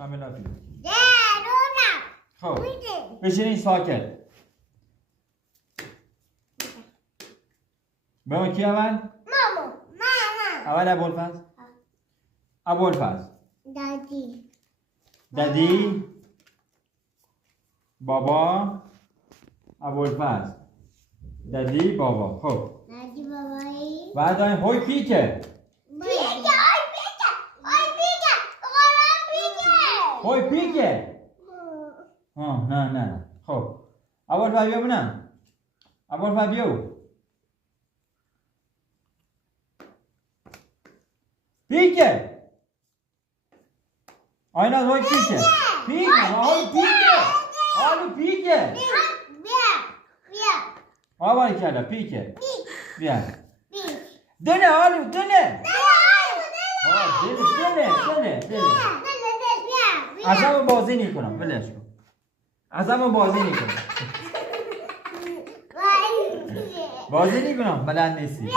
همه لافی درونم خب میده بشینین ساکت به اون کی اول؟ ماما اول ابوالفضل ابوالفضل دادی ددی بابا ابوالفضل ددی بابا خب دادی بابایی بعد داریم هوی پیکه پیکه هوی پیکه نه خب ابوالفضل بیا بینم ابوالفضل بیو پیکه آینه هوی پیکه پیکه هوی پیکه حالی پیکه آبانی کرده پیکه بیا دنه حالی دنه دنه ازم بازی نیکنم بلش کن ازم بازی نیکنم بازی نیکنم بلند نیستی